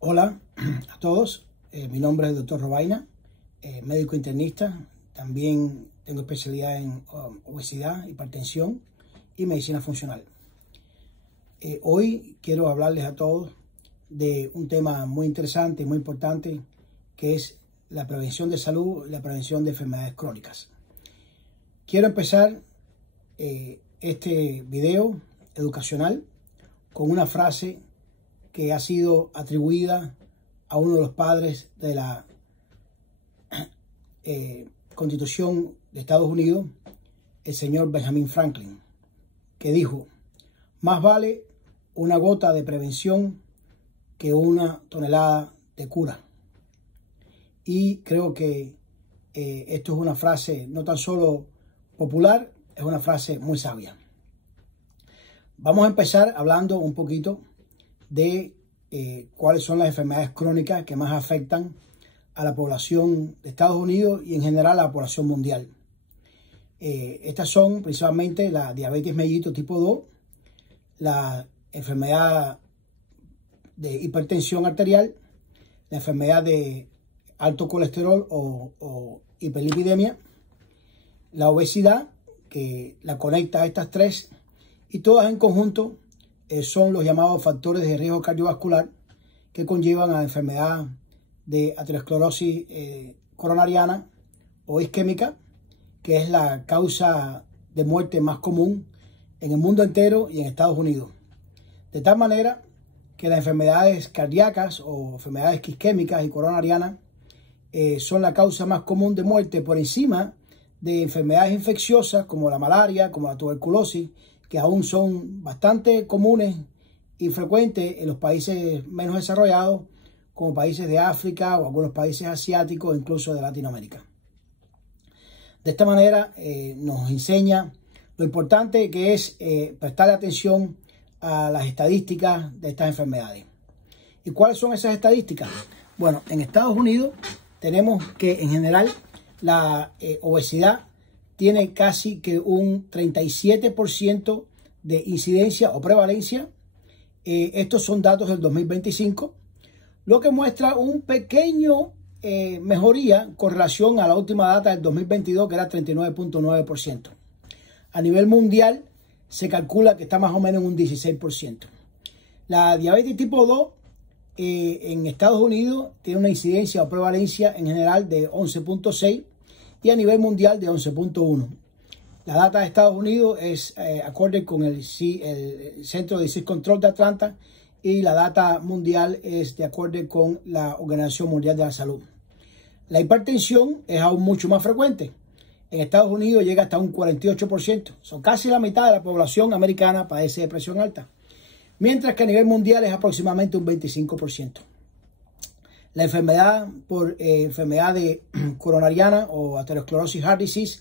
Hola a todos, mi nombre es el Dr. Robaina, médico internista. También tengo especialidad en obesidad, hipertensión y medicina funcional. Hoy quiero hablarles a todos de un tema muy interesante y muy importante, que es la prevención de salud y la prevención de enfermedades crónicas. Quiero empezar este video educacional con una frase que ha sido atribuida a uno de los padres de la Constitución de Estados Unidos, el señor Benjamin Franklin, que dijo: más vale una gota de prevención que una tonelada de cura. Y creo que esto es una frase no tan solo popular, es una frase muy sabia. Vamos a empezar hablando un poquito de cuáles son las enfermedades crónicas que más afectan a la población de Estados Unidos y en general a la población mundial. Estas son principalmente la diabetes mellitus tipo 2, la enfermedad de hipertensión arterial, la enfermedad de alto colesterol o hiperlipidemia, la obesidad, que la conecta a estas tres, y todas en conjunto son los llamados factores de riesgo cardiovascular que conllevan a la enfermedad de aterosclerosis coronariana o isquémica, que es la causa de muerte más común en el mundo entero y en Estados Unidos. De tal manera que las enfermedades cardíacas o enfermedades isquémicas y coronarianas son la causa más común de muerte, por encima de enfermedades infecciosas como la malaria, como la tuberculosis, que aún son bastante comunes y frecuentes en los países menos desarrollados, como países de África o algunos países asiáticos, incluso de Latinoamérica. De esta manera nos enseña lo importante que es prestarle atención a las estadísticas de estas enfermedades. ¿Y cuáles son esas estadísticas? Bueno, en Estados Unidos tenemos que en general la obesidad tiene casi que un 37% de incidencia o prevalencia. Estos son datos del 2025, lo que muestra un pequeño mejoría con relación a la última data del 2022, que era 39.9%. A nivel mundial se calcula que está más o menos en un 16%. La diabetes tipo 2 en Estados Unidos tiene una incidencia o prevalencia en general de 11.6 y a nivel mundial de 11.1. La data de Estados Unidos es acorde con el Centro de Disease Control de Atlanta, y la data mundial es de acuerdo con la Organización Mundial de la Salud. La hipertensión es aún mucho más frecuente. En Estados Unidos llega hasta un 48%. Son casi la mitad de la población americana padece de presión alta, mientras que a nivel mundial es aproximadamente un 25%. La enfermedad por enfermedad de coronariana o aterosclerosis heart disease,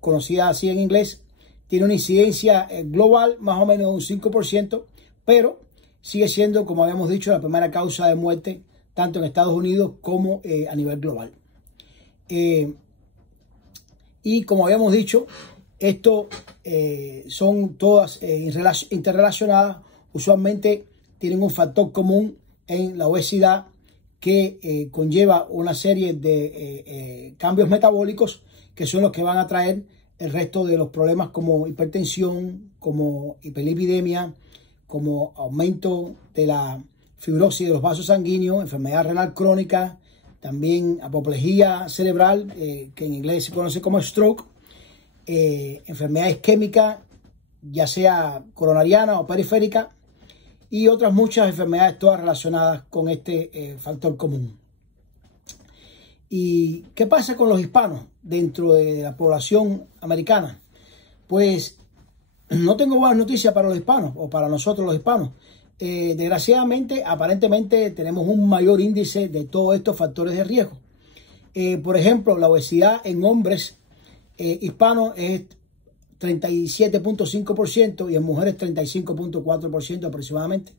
conocida así en inglés, tiene una incidencia global más o menos de un 5%, pero sigue siendo, como habíamos dicho, la primera causa de muerte tanto en Estados Unidos como a nivel global. Y como habíamos dicho, esto son todas interrelacionadas. Usualmente tienen un factor común en la obesidad, que conlleva una serie de cambios metabólicos que son los que van a traer el resto de los problemas, como hipertensión, como hiperlipidemia, como aumento de la fibrosis de los vasos sanguíneos, enfermedad renal crónica, también apoplejía cerebral, que en inglés se conoce como stroke, enfermedad isquémica, ya sea coronariana o periférica, y otras muchas enfermedades, todas relacionadas con este factor común. ¿Y qué pasa con los hispanos dentro de la población americana? Pues no tengo buenas noticias para los hispanos, o para nosotros los hispanos. Desgraciadamente, aparentemente tenemos un mayor índice de todos estos factores de riesgo. Por ejemplo, la obesidad en hombres hispanos es 37.5% y en mujeres 35.4% aproximadamente.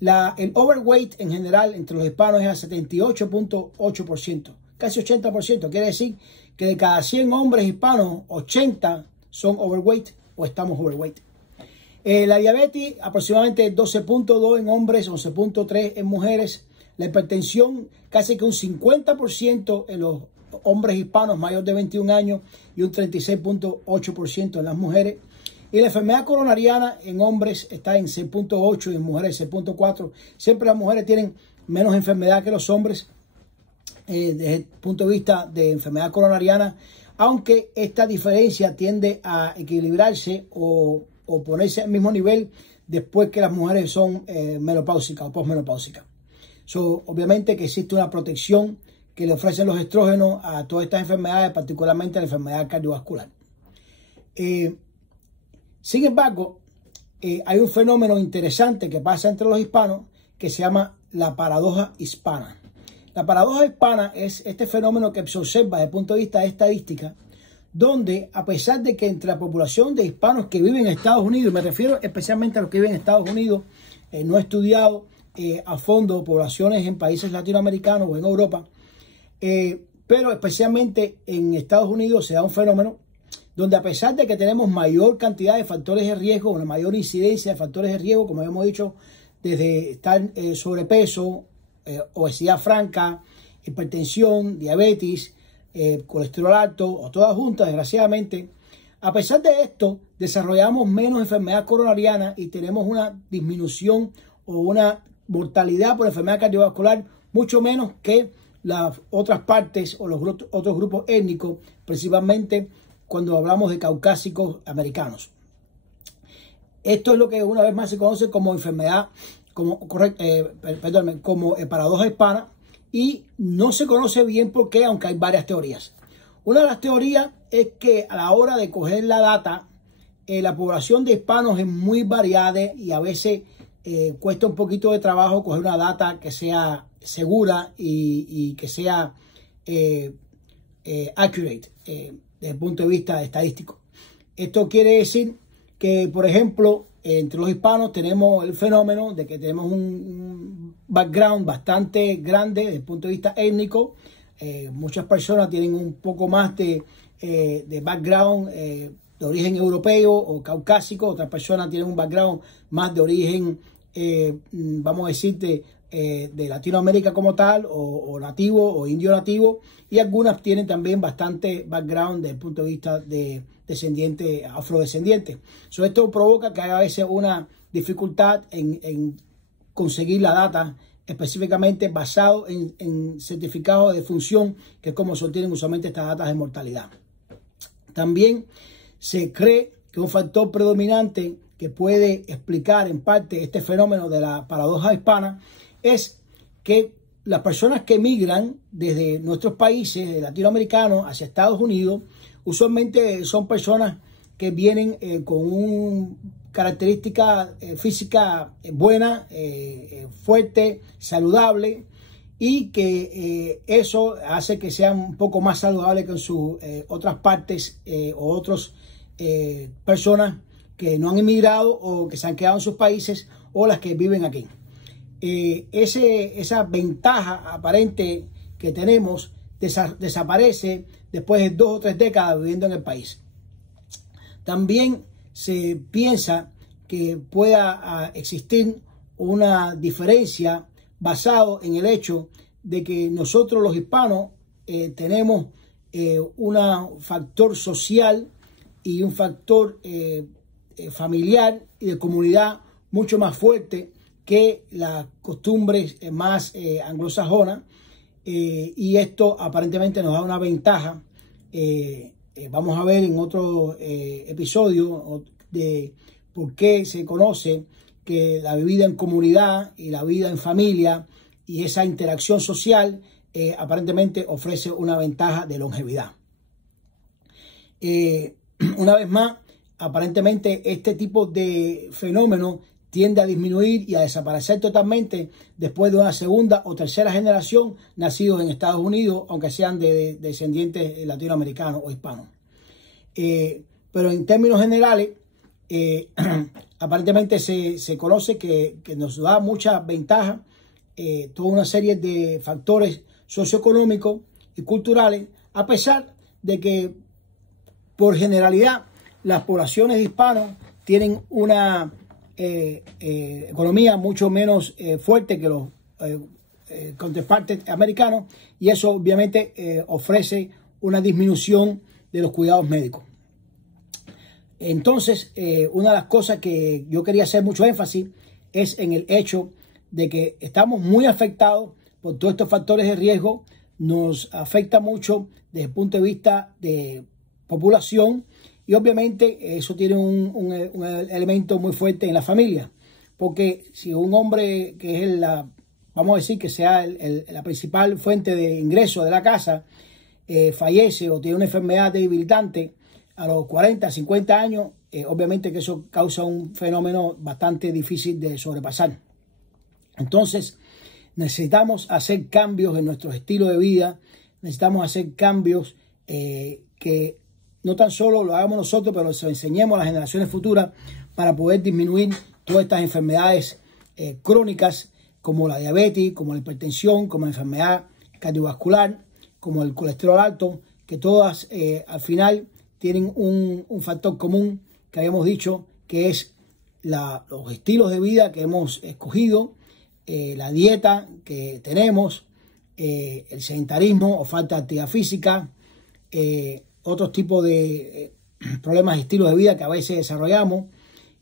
El overweight en general entre los hispanos es a 78.8%, casi 80%. Quiere decir que de cada 100 hombres hispanos, 80 son overweight o estamos overweight. La diabetes, aproximadamente 12.2 en hombres, 11.3 en mujeres. La hipertensión, casi que un 50% en los hombres hispanos mayores de 21 años y un 36.8% en las mujeres. Y la enfermedad coronariana en hombres está en 6.8 y en mujeres 6.4. Siempre las mujeres tienen menos enfermedad que los hombres desde el punto de vista de enfermedad coronariana, aunque esta diferencia tiende a equilibrarse o ponerse al mismo nivel después que las mujeres son menopáusicas o posmenopáusicas. Obviamente que existe una protección que le ofrecen los estrógenos a todas estas enfermedades, particularmente a la enfermedad cardiovascular. Sin embargo, hay un fenómeno interesante que pasa entre los hispanos que se llama la paradoja hispana. La paradoja hispana es este fenómeno que se observa desde el punto de vista de estadística, donde a pesar de que entre la población de hispanos que viven en Estados Unidos, me refiero especialmente a los que viven en Estados Unidos, no he estudiado a fondo poblaciones en países latinoamericanos o en Europa, pero especialmente en Estados Unidos se da un fenómeno donde a pesar de que tenemos mayor cantidad de factores de riesgo, una mayor incidencia de factores de riesgo, como hemos dicho, desde estar sobrepeso, obesidad franca, hipertensión, diabetes, colesterol alto o todas juntas, desgraciadamente, a pesar de esto, desarrollamos menos enfermedad coronariana y tenemos una disminución o una mortalidad por enfermedad cardiovascular mucho menos que las otras partes o los otros grupos étnicos, principalmente cuando hablamos de caucásicos americanos. Esto es lo que una vez más se conoce como enfermedad, como paradoja hispana, y no se conoce bien por qué, aunque hay varias teorías. Una de las teorías es que a la hora de coger la data, la población de hispanos es muy variada y a veces cuesta un poquito de trabajo coger una data que sea segura y que sea accurate desde el punto de vista estadístico. Esto quiere decir que, por ejemplo, entre los hispanos tenemos el fenómeno de que tenemos un background bastante grande desde el punto de vista étnico. Muchas personas tienen un poco más de background de origen europeo o caucásico, otras personas tienen un background más de origen, vamos a decir, de Latinoamérica como tal, o nativo o indio nativo, y algunas tienen también bastante background desde el punto de vista de descendiente, afrodescendiente. Esto provoca que haya a veces una dificultad en conseguir la data específicamente basado en certificados de función, que es como se obtienen usualmente estas datas de mortalidad. También se cree que un factor predominante que puede explicar en parte este fenómeno de la paradoja hispana es que las personas que migran desde nuestros países latinoamericanos hacia Estados Unidos usualmente son personas que vienen con una característica física buena, fuerte, saludable, y que eso hace que sean un poco más saludables que en sus otras partes o otras personas que no han emigrado o que se han quedado en sus países o las que viven aquí. Esa ventaja aparente que tenemos desaparece después de 2 o 3 décadas viviendo en el país. También se piensa que pueda existir una diferencia basado en el hecho de que nosotros los hispanos tenemos un factor social y un factor familiar y de comunidad mucho más fuerte que las costumbres más anglosajonas, y esto aparentemente nos da una ventaja. Vamos a ver en otro episodio de por qué se conoce que la vida en comunidad y la vida en familia y esa interacción social aparentemente ofrece una ventaja de longevidad. Una vez más, aparentemente este tipo de fenómeno tiende a disminuir y a desaparecer totalmente después de una segunda o tercera generación nacidos en Estados Unidos, aunque sean de descendientes latinoamericanos o hispanos. Pero en términos generales, aparentemente se conoce que nos da mucha ventaja toda una serie de factores socioeconómicos y culturales, a pesar de que por generalidad las poblaciones de hispanos tienen una economía mucho menos fuerte que los contrapartes americanos, y eso obviamente ofrece una disminución de los cuidados médicos. Entonces, una de las cosas que yo quería hacer mucho énfasis es en el hecho de que estamos muy afectados por todos estos factores de riesgo. Nos afecta mucho desde el punto de vista de población, y obviamente eso tiene un elemento muy fuerte en la familia, porque si un hombre que es vamos a decir que sea la principal fuente de ingreso de la casa, fallece o tiene una enfermedad debilitante a los 40, 50 años, obviamente que eso causa un fenómeno bastante difícil de sobrepasar. Entonces, necesitamos hacer cambios en nuestro estilo de vida, necesitamos hacer cambios que no tan solo lo hagamos nosotros, pero se lo enseñemos a las generaciones futuras para poder disminuir todas estas enfermedades crónicas, como la diabetes, como la hipertensión, como la enfermedad cardiovascular, como el colesterol alto, que todas al final tienen un factor común que habíamos dicho, que es los estilos de vida que hemos escogido, la dieta que tenemos, el sedentarismo o falta de actividad física, otros tipos de problemas de estilos de vida que a veces desarrollamos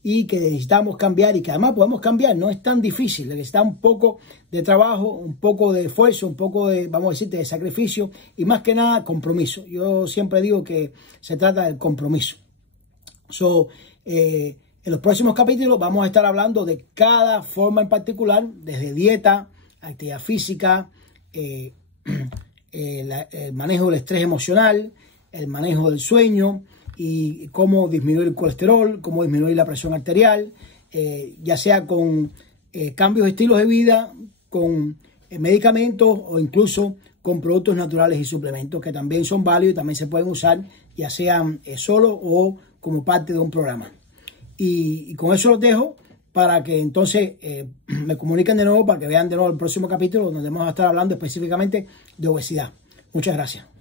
y que necesitamos cambiar, y que además podemos cambiar, no es tan difícil, necesita un poco de trabajo, un poco de esfuerzo, un poco de, vamos a decir, de sacrificio, y más que nada compromiso. Yo siempre digo que se trata del compromiso. En los próximos capítulos vamos a estar hablando de cada forma en particular, desde dieta, actividad física, el manejo del estrés emocional, el manejo del sueño, y cómo disminuir el colesterol, cómo disminuir la presión arterial, ya sea con cambios de estilos de vida, con medicamentos o incluso con productos naturales y suplementos que también son válidos y también se pueden usar, ya sean solo o como parte de un programa. Y con eso los dejo para que entonces me comuniquen de nuevo, para que vean de nuevo el próximo capítulo donde vamos a estar hablando específicamente de obesidad. Muchas gracias.